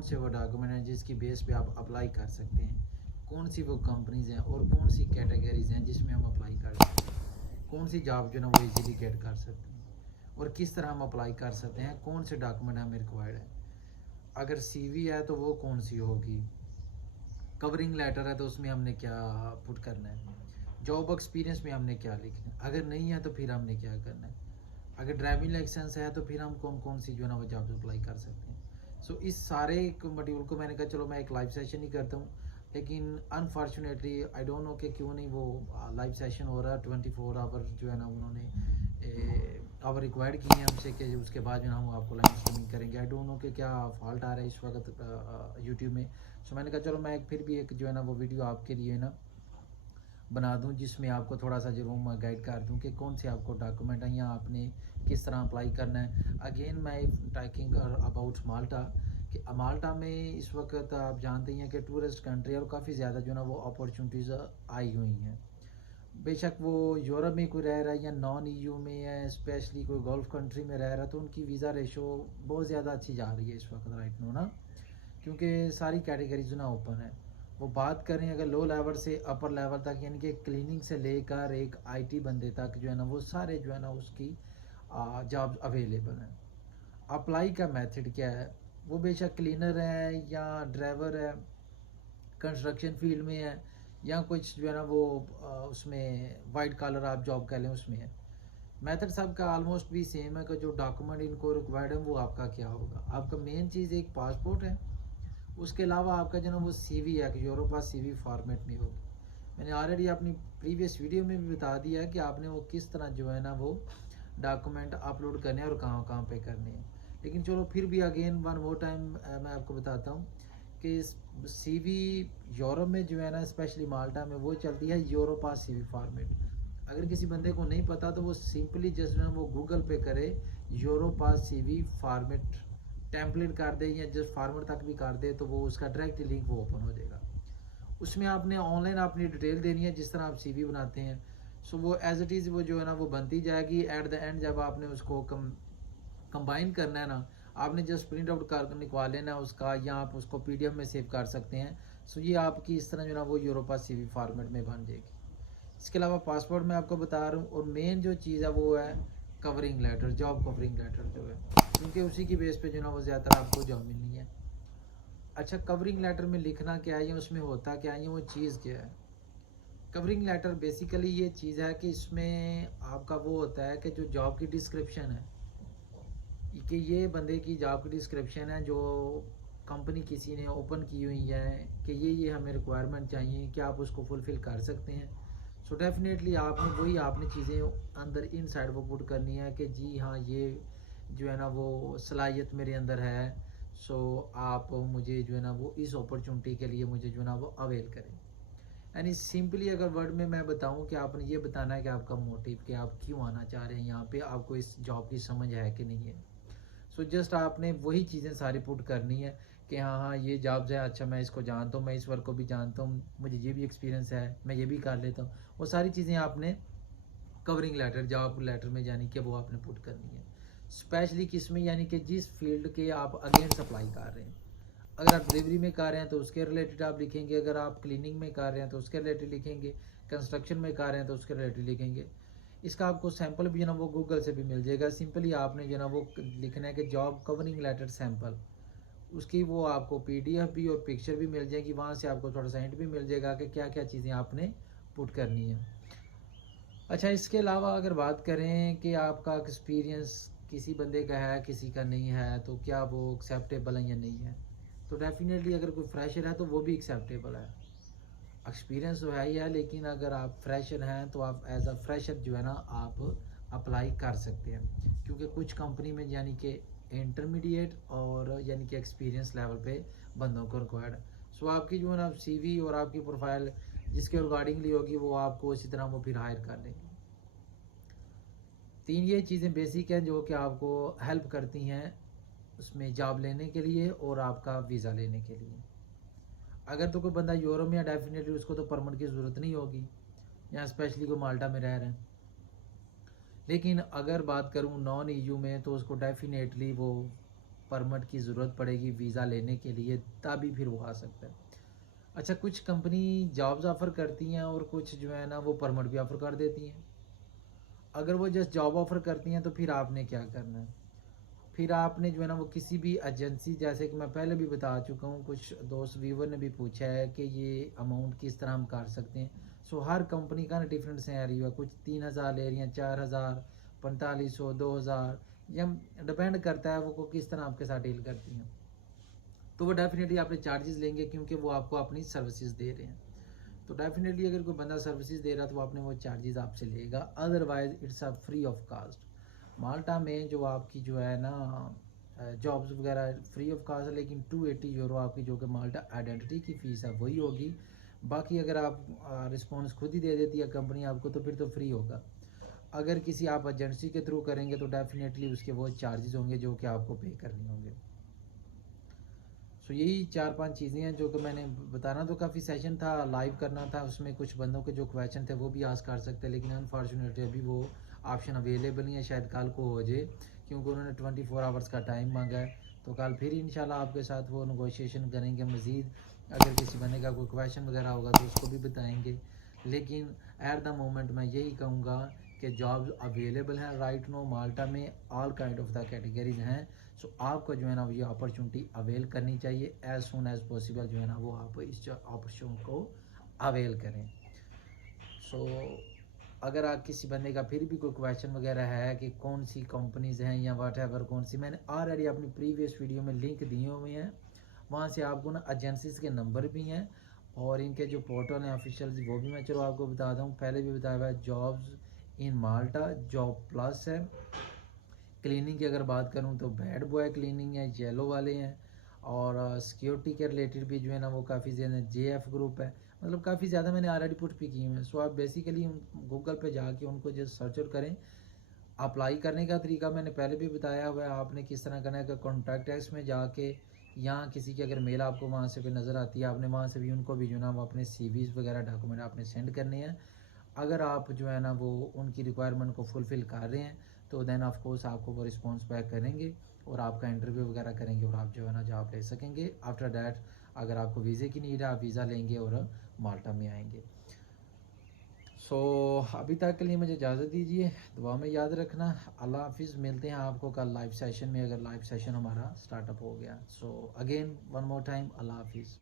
कौन से वो डॉक्यूमेंट हैं जिसकी बेस पे आप अप्लाई कर सकते हैं, कौन सी वो कंपनीज़ हैं और कौन सी कैटेगरीज़ हैं जिसमें हम अप्लाई कर सकते हैं, कौन सी जॉब जो ना वो इजीली गेट कर सकते हैं और किस तरह हम अप्लाई कर सकते हैं, कौन से डॉक्यूमेंट हमें रिक्वायर्ड है। अगर सीवी है तो वो कौन सी होगी, कवरिंग लेटर है तो उसमें हमने क्या पुट करना है, जॉब एक्सपीरियंस में हमने क्या लिखना है, अगर नहीं है तो फिर हमने क्या करना है, अगर ड्राइविंग लाइसेंस है तो फिर हम कौन कौन सी जो है ना वो जॉब अप्लाई कर सकते हैं। सो इस सारे मॉड्यूल को मैंने कहा चलो मैं एक लाइव सेशन ही करता हूँ, लेकिन अनफॉर्चुनेटली आई डोंट नो कि क्यों नहीं वो लाइव सेशन हो रहा है 24 आवर जो है ना उन्होंने आवर रिक्वायर्ड की है हमसे कि उसके बाद जो है ना हम आपको लाइव स्ट्रीमिंग करेंगे। आई डोंट नो कि क्या फॉल्ट आ रहा है इस वक्त यूट्यूब में। सो मैंने कहा चलो मैं फिर भी एक जो है ना वो वीडियो आपके लिए ना बना दूं जिसमें आपको थोड़ा सा जरूर मैं गाइड कर दूं कि कौन से आपको डॉक्यूमेंट हैं या आपने किस तरह अप्लाई करना है। अगेन मैं टॉकिंग अबाउट माल्टा कि माल्टा में इस वक्त आप जानते हैं कि टूरिस्ट कंट्री और काफ़ी ज़्यादा जो ना वो अपॉर्चुनिटीज़ आई हुई हैं। बेशक वो यूरोप में कोई रह रहा है या नॉन ईयू में है, स्पेशली कोई गल्फ कंट्री में रह रहा है, तो उनकी वीज़ा रेशो बहुत ज़्यादा अच्छी जा रही है इस वक्त राइट नो ना, क्योंकि सारी कैटेगरीज ना ओपन है। वो बात करें अगर लो लेवल से अपर लेवल तक, यानी कि क्लीनिंग से लेकर एक आईटी बंदे तक जो है ना वो सारे जो है ना उसकी जॉब अवेलेबल हैं। अप्लाई का मेथड क्या है, वो बेशक क्लीनर है या ड्राइवर है, कंस्ट्रक्शन फील्ड में है या कुछ जो है ना वो उसमें वाइट कॉलर आप जॉब कर लें उसमें है, मेथड सबका ऑलमोस्ट भी सेम है कि जो डॉक्यूमेंट इनको रिक्वायर्ड है वो आपका क्या होगा। आपका मेन चीज़ एक पासपोर्ट है, उसके अलावा आपका जो ना वो सीवी है कि यूरोपा सीवी फॉर्मेट में होगी। मैंने ऑलरेडी अपनी प्रीवियस वीडियो में भी बता दिया कि आपने वो किस तरह जो है ना वो डॉक्यूमेंट अपलोड करने हैं और कहाँ कहाँ पे करने हैं। लेकिन चलो फिर भी अगेन वन मोर टाइम मैं आपको बताता हूँ कि सीवी यूरोप में जो है ना स्पेशली माल्टा में वो चलती है यूरोपा सीवी फॉर्मेट। अगर किसी बंदे को नहीं पता तो वो सिंपली जस्ट ना वो गूगल पे करे यूरोपा सीवी फॉर्मेट, टेम्पलेट कर दे या जस्ट फार्मर तक भी कर दे तो वो उसका डायरेक्ट लिंक वो ओपन हो जाएगा। उसमें आपने ऑनलाइन अपनी डिटेल देनी है जिस तरह आप सीवी बनाते हैं। सो वो एज इट इज़ वो जो है ना वो बनती जाएगी। एट द एंड जब आपने उसको कंबाइन करना है ना, आपने जस्ट प्रिंट आउट कर निकलवा लेना है उसका, या आप उसको पीडीएफ में सेव कर सकते हैं। सो ये आपकी इस तरह जो ना वो यूरोपा सीवी फॉर्मेट में बन जाएगी। इसके अलावा पासपोर्ट में आपको बता रहा हूँ, और मेन जो चीज़ है वो है covering letter, job covering letter जो है, क्योंकि उसी की बेस पे जो ना वो ज़्यादातर आपको जॉब मिलनी है। अच्छा, कवरिंग लेटर में लिखना क्या है या उसमें होता क्या है, वो चीज़ क्या है। कवरिंग लेटर बेसिकली ये चीज़ है कि इसमें आपका वो होता है कि जो जॉब की डिस्क्रिप्शन है कि ये बंदे की जॉब की डिस्क्रिप्शन है जो कंपनी किसी ने ओपन की हुई है कि ये हमें रिक्वायरमेंट चाहिए, क्या आप उसको फुलफ़िल कर सकते हैं। सो डेफिनेटली आपने वही आपने चीज़ें अंदर इन साइड वो पुट करनी है कि जी हाँ ये जो है ना वो सलाहियत मेरे अंदर है। सो आप मुझे जो है ना वो इस अपॉर्चुनिटी के लिए मुझे जो है ना वो अवेल करें। यानी सिंपली अगर वर्ड में मैं बताऊं कि आपने ये बताना है कि आपका मोटिव, कि आप क्यों आना चाह रहे हैं यहाँ पे, आपको इस जॉब की समझ है कि नहीं है। सो जस्ट आपने वही चीज़ें सारी पुट करनी है कि हाँ हाँ ये जॉब्स है, अच्छा मैं इसको जानता हूँ, मैं इस वर्क को भी जानता हूँ, मुझे ये भी एक्सपीरियंस है, मैं ये भी कर लेता हूँ। वो सारी चीज़ें आपने कवरिंग लेटर, जॉब लेटर में यानी कि वो आपने पुट करनी है। स्पेशली किस में, यानी कि जिस फील्ड के आप अगेंस्ट अप्लाई कर रहे हैं। अगर आप डिलीवरी में कर रहे हैं तो उसके रिलेटेड आप लिखेंगे, अगर आप क्लीनिंग में कर रहे हैं तो उसके रिलेटेड लिखेंगे, कंस्ट्रक्शन में कर रहे हैं तो उसके रिलेटेड लिखेंगे। इसका आपको सैंपल भी जो ना वो गूगल से भी मिल जाएगा। सिंपली आपने जो ना वो लिखना है कि जॉब कवरिंग लेटर सैंपल, उसकी वो आपको पीडीएफ भी और पिक्चर भी मिल जाएगी, वहाँ से आपको थोड़ा सा हिंट भी मिल जाएगा कि क्या क्या चीज़ें आपने पुट करनी है। अच्छा, इसके अलावा अगर बात करें कि आपका एक्सपीरियंस किसी बंदे का है किसी का नहीं है तो क्या वो एक्सेप्टेबल है या नहीं है, तो डेफिनेटली अगर कोई फ्रेशर है तो वो भी एक्सेप्टेबल है। एक्सपीरियंस तो है ही है, लेकिन अगर आप फ्रेशर हैं तो आप एज अ फ्रेशर जो है ना आप अप्लाई कर सकते हैं, क्योंकि कुछ कंपनी में यानी कि इंटरमीडिएट और यानी कि एक्सपीरियंस लेवल पे बंदों को रिक्वायर्ड है। सो आपकी जो है ना सीवी और आपकी प्रोफाइल जिसके रिगार्डिंगली होगी वो आपको इसी तरह वो फिर हायर कर लेंगे। तीन ये चीज़ें बेसिक हैं जो कि आपको हेल्प करती हैं उसमें जॉब लेने के लिए और आपका वीज़ा लेने के लिए। अगर तो कोई बंदा यूरोप में है डेफिनेटली उसको तो परमिट की ज़रूरत नहीं होगी, यहाँ स्पेशली कोई माल्टा में रह रहे हैं। लेकिन अगर बात करूँ नॉन ईयू में तो उसको डेफिनेटली वो परमिट की ज़रूरत पड़ेगी वीज़ा लेने के लिए, तभी फिर वो आ सकता है। अच्छा, कुछ कंपनी जॉब्स ऑफ़र करती हैं और कुछ जो है ना वो परमिट भी ऑफ़र कर देती हैं। अगर वो जस्ट जॉब ऑफ़र करती हैं तो फिर आपने क्या करना है, फिर आपने जो है ना वो किसी भी एजेंसी, जैसे कि मैं पहले भी बता चुका हूँ, कुछ दोस्त व्यूवर ने भी पूछा है कि ये अमाउंट किस तरह हम कर सकते हैं। सो हर कंपनी का ना डिफरेंट सिनेरियो है, कुछ 3,000 ले रही हैं, 4,000, 4500, 2,000, या डिपेंड करता है वो किस तरह आपके साथ डील करती हैं। तो वो डेफिनेटली आपने चार्जेस लेंगे क्योंकि वो आपको अपनी सर्विसेज दे रहे हैं। तो डेफिनेटली अगर कोई बंदा सर्विसेज दे रहा है तो आपने वो चार्जेस आपसे लेगा, otherwise it's a free of cost. Malta में जो आपकी जो है ना जॉब्स वगैरह फ्री ऑफ कास्ट है, लेकिन 280 यूरो आपकी जो कि माल्टा आइडेंटिटी की फ़ीस है वही होगी। बाकी अगर आप रिस्पॉन्स खुद ही दे देती है कंपनी आपको तो फिर तो फ्री होगा। अगर किसी आप एजेंसी के थ्रू करेंगे तो डेफिनेटली उसके वो चार्जेस होंगे जो कि आपको पे करने होंगे। सो यही 4-5 चीज़ें हैं जो कि मैंने बताना, तो काफ़ी सेशन था, लाइव करना था, उसमें कुछ बंदों के जो क्वेश्चन थे वो भी आस्क कर सकते हैं, लेकिन अनफॉर्चुनेटली अभी वो ऑप्शन अवेलेबल नहीं है, शायद कल को हो जाए, क्योंकि उन्होंने 24 आवर्स का टाइम मांगा है। तो कल फिर इंशाल्लाह आपके साथ वो नेगोशिएशन करेंगे मज़ीद। अगर किसी बंदे का कोई क्वेश्चन वगैरह होगा तो उसको भी बताएंगे, लेकिन एट द मोमेंट मैं यही कहूँगा कि जॉब्स अवेलेबल हैं राइट नो माल्टा में, all kind of the categories हैं। सो आपको जो है ना ये अपॉर्चुनिटी अवेल करनी चाहिए, एज सुन एज पॉसिबल जो है ना वो आप इस अपॉर्चुनिटी को अवेल करें। सो अगर आप किसी बंदे का फिर भी कोई क्वेश्चन वगैरह है कि कौन सी कंपनीज हैं या वाट एवर कौन सी, मैंने ऑलरेडी अपनी प्रीवियस वीडियो में लिंक दिए हुए हैं, वहाँ से आपको ना एजेंसीज के नंबर भी हैं और इनके जो पोर्टल हैं ऑफिशियल वो भी मैं चलो आपको बता दूँ, पहले भी बताया हुआ है। Jobs in Malta, job plus है। क्लीनिंग की अगर बात करूं तो बैड बॉय क्लीनिंग है, येलो वाले हैं, और सिक्योरिटी के रिलेटेड भी जो है ना वो काफ़ी ज़्यादा JF ग्रुप है, मतलब काफ़ी ज़्यादा मैंने ऑलरेडी पुट भी किए हैं। सो आप बेसिकली गूगल पे जाके उनको जो सर्च और करें। अप्लाई करने का तरीका मैंने पहले भी बताया हुआ है, आपने किस तरह करना है कि कॉन्टैक्ट एक्स में जाके या किसी की अगर मेल आपको वहाँ से भी नज़र आती है, आपने वहाँ से भी उनको भी जो है ना वो अपने CVs वगैरह डॉक्यूमेंट आपने सेंड करने हैं। अगर आप जो है ना वो उनकी रिक्वायरमेंट को फुलफ़िल कर रहे हैं तो देन ऑफ कोर्स आपको वो रिस्पॉन्स बैक करेंगे और आपका इंटरव्यू वगैरह करेंगे और आप जो है ना जॉब ले सकेंगे। आफ्टर दैट अगर आपको वीज़े की नीड है आप वीज़ा लेंगे और माल्टा में आएंगे। सो अभी तक के लिए मुझे इजाज़त दीजिए, दुआ में याद रखना। अल्लाह हाफिज़, मिलते हैं आपको कल लाइव सेशन में, अगर लाइव सेशन हमारा स्टार्टअप हो गया। So again one more time, अल्लाह हाफिज़।